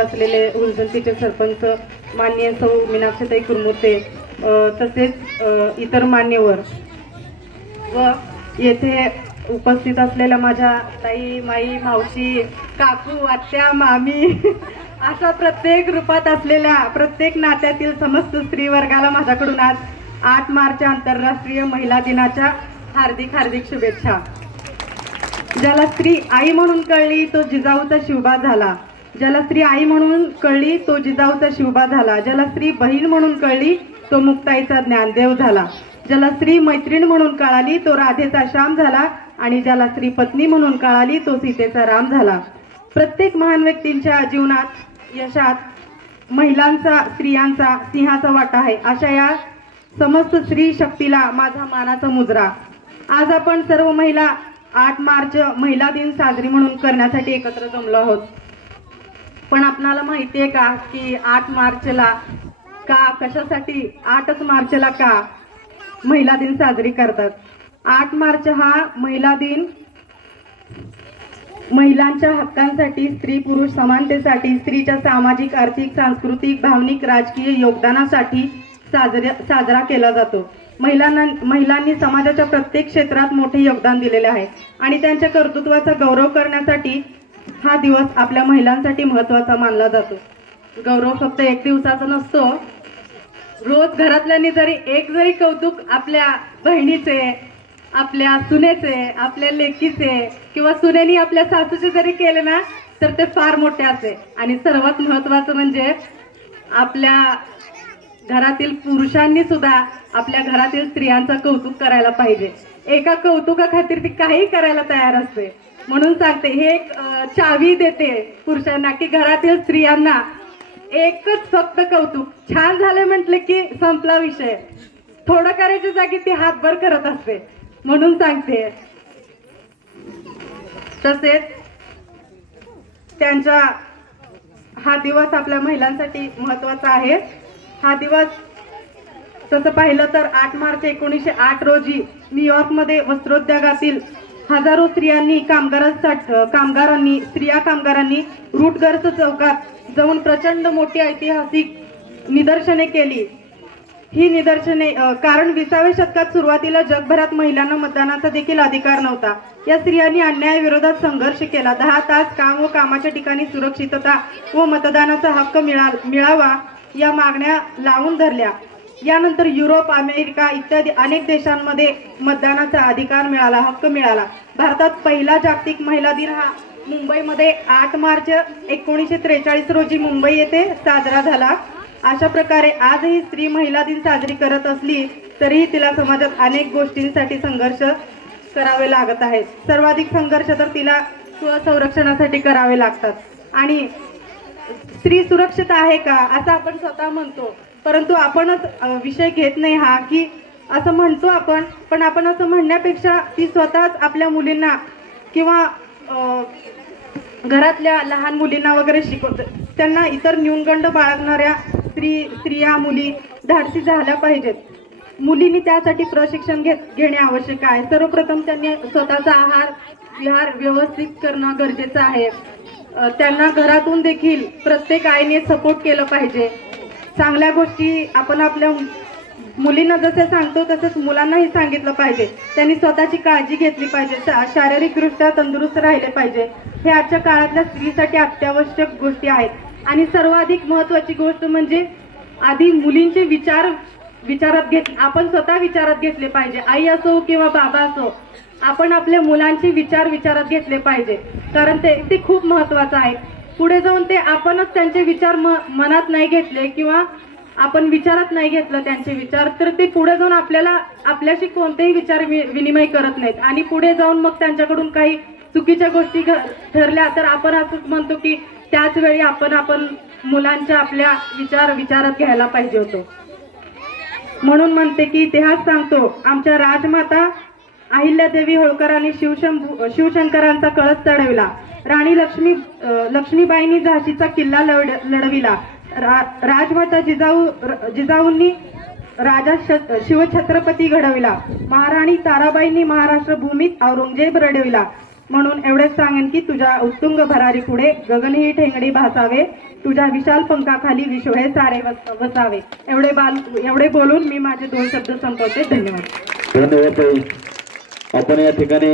असलेले हुलजंतीचे सरपंच माननीय सौ मीनाक्षीताई कुरमुते तसेच इतर मान्यवर व येथे उपस्थित असलेल्या माझ्या ताई, माई, मावशी, काकू, आत्या, मामी अशा प्रत्येक रूपात असलेल्या प्रत्येक नात्यातील समस्त स्त्री वर्गाला माझ्याकडून आज 8 मार्च आंतरराष्ट्रीय महिला दिनाच्या हार्दिक हार्दिक शुभेच्छा. ज्याला स्त्री आई म्हणून कळली तो जिजाऊचा शिवबा झाला. ज्याला स्त्री आई म्हणून कळली तो जिजाऊचा शिवबा झाला. ज्याला स्त्री बहीण म्हणून कळली तो मुक्ताईचा ज्ञानदेव झाला. ज्याला स्त्री मैत्रीण म्हणून कळाली तो राधेचा श्याम झाला आणि ज्याला स्त्री पत्नी म्हणून कळाली तो सीतेचा राम झाला. प्रत्येक महान व्यक्तींच्या जीवनात यशात महिलांचा स्त्रियांचा सिंहाचा वाटा आहे. अशा या समस्त स्त्री शक्तीला माझा मानाचा मुजरा. आज आपण सर्व महिला 8 मार्च महिला दिन साजरी म्हणून करण्यासाठी एकत्र जमलो आहोत. पण आपणाला माहिती आहे का की 8 मार्चला का, कशासाठी 8 मार्चला का महिला दिन साजरी करतात? 8 मार्च हा महिला दिन महिलांच्या हक्कांसाठी, स्त्री पुरुष समानतेसाठी, स्त्रीच्या सामाजिक, आर्थिक, सांस्कृतिक, भावनिक, राजकीय योगदानासाठी साजरा केला जातो. महिलांनी समाजाच्या प्रत्येक क्षेत्रात मोठे योगदान दिलेले आहे आणि त्यांच्या कर्तृत्वाचा गौरव करण्यासाठी हा दिवस आपल्या महिलांसाठी महत्त्वाचा मानला जातो. गौरव फक्त एक दिवसाचा नसतो. रोज घरातल्यांनी जरी कौतुक आपल्या बहिणीचे, आपल्या सुनेचे, आपल्या लेकीचे किंवा सुनेनी आपल्या सासूचे जरी केले ना तर ते फार मोठे असते. आणि सर्वात महत्त्वाचं म्हणजे आपल्या घरातील पुरुषांनी सुद्धा आपल्या घरातील स्त्रियांचं कौतुक करायला पाहिजे. एका कौतुकाखातीर ती काही करायला तयार असते. म्हणून सांगते, हे एक चावी देते पुरुषांना की घरातील स्त्रियांना एकच फक्त कौतुक. छान झाले म्हटले की संपला विषय. थोडं करायच्या जागी ती हातभर करत असते. म्हणून सांगते. तसेच त्यांच्या हा दिवस आपल्या महिलांसाठी महत्त्वाचा आहे. हा दिवस तसं पाहिलं तर 8 मार्च 1908 रोजी न्यूयॉर्कमध्ये वस्त्रोद्योगातील हजारो स्त्रियांनी कामगारांनी रूटगर्स चौकात जाऊन प्रचंड मोठी ऐतिहासिक निदर्शने केली. ही निदर्शने कारण 20व्या शतकात सुरुवातीला जगभरात महिलांना मतदानाचा देखील अधिकार नव्हता. या स्त्रियांनी अन्यायाविरोधात संघर्ष केला. 10 तास काम व कामाच्या ठिकाणी सुरक्षितता व मतदानाचा हक्क मिळावा या मागण्या लावून धरल्या. यानंतर युरोप, अमेरिका इत्यादी अनेक देशांमध्ये मतदानाचा अधिकार मिळाला, हक्क मिळाला. भारतात पहिला जागतिक महिला दिन हा मुंबईमध्ये 8 मार्च 1943 रोजी मुंबई येथे साजरा झाला. अशा प्रकारे आजही स्त्री महिला दिन साजरी करत असली तरीही तिला समाजात अनेक गोष्टींसाठी संघर्ष करावे लागत आहेत. सर्वाधिक संघर्ष तर तिला स्वसंरक्षणासाठी करावे लागतात. आणि स्त्री सुरक्षित आहे का असं आपण स्वतः म्हणतो, परंतु आपणच विषय घेत नाही हा की असं म्हणतो आपण. पण आपण असं म्हणण्यापेक्षा ती स्वतःच आपल्या मुलींना किंवा घरातल्या लहान मुलींना वगैरे शिकवते. त्यांना इतर न्यूनगंड बाळगणाऱ्या स्त्रिया मुली धाडसी झाल्या पाहिजेत. मुलींनी त्यासाठी प्रशिक्षण घेणे आवश्यक आहे. सर्वप्रथम त्यांनी स्वतःचा आहार विहार व्यवस्थित करणं गरजेचं आहे. त्यांना घरातून देखील प्रत्येक आईने सपोर्ट केलं पाहिजे. चांगल्या गोष्टी आपण आपल्या मुलींना जसे सांगतो तसंच मुलांनाही सांगितलं पाहिजे. त्यांनी स्वतःची काळजी घेतली पाहिजे. शारीरिकदृष्ट्या तंदुरुस्त राहिले पाहिजे. हे आजच्या काळातल्या स्त्रीसाठी अत्यावश्यक गोष्टी आहेत. आणि सर्वाधिक महत्त्वाची गोष्ट म्हणजे आधी मुलींचे आपण स्वतः विचारात घेतले पाहिजे. आई असो किंवा बाबा असो, आपण आपल्या मुलांचे विचारात घेतले पाहिजे. कारण ते खूप महत्त्वाचं आहे. पुढे जाऊन ते आपणच त्यांचे विचार मनात नाही घेतले किंवा आपण विचारात नाही घेतलं त्यांचे विचार, तर ते पुढे जाऊन आपल्याशी कोणतेही विचार विनिमय करत नाहीत. आणि पुढे जाऊन मग त्यांच्याकडून काही चुकीच्या गोष्टी ठरल्या तर आपण असंच म्हणतो की त्याच वेळी आपण मुलांच्या आपल्या विचारात घ्यायला पाहिजे होतो. म्हणून म्हणते की इतिहास सांगतो, आमच्या राजमाता अहिल्यादेवी होळकरांनी शिवशंकरांचा कळस चढविला. राणी लक्ष्मीबाईंनी झाशीचा किल्ला लढविला. राजमाता जिजाऊंनी राजा शिवछत्रपती घडविला. महाराणी ताराबाईंनी महाराष्ट्र भूमीत औरंगजेब रडविला. म्हणून एवढेच सांगेन की तुझ्या उत्तुंग भरारी पुढे गगनही ठेंगडी भासावे. तुझ्या विशाल पंखाखाली विश्व हे सारे वसावे. एवढे बोलून मी माझे 2 शब्द संपवते. धन्यवाद. धन्यवाद. आपण या ठिकाणी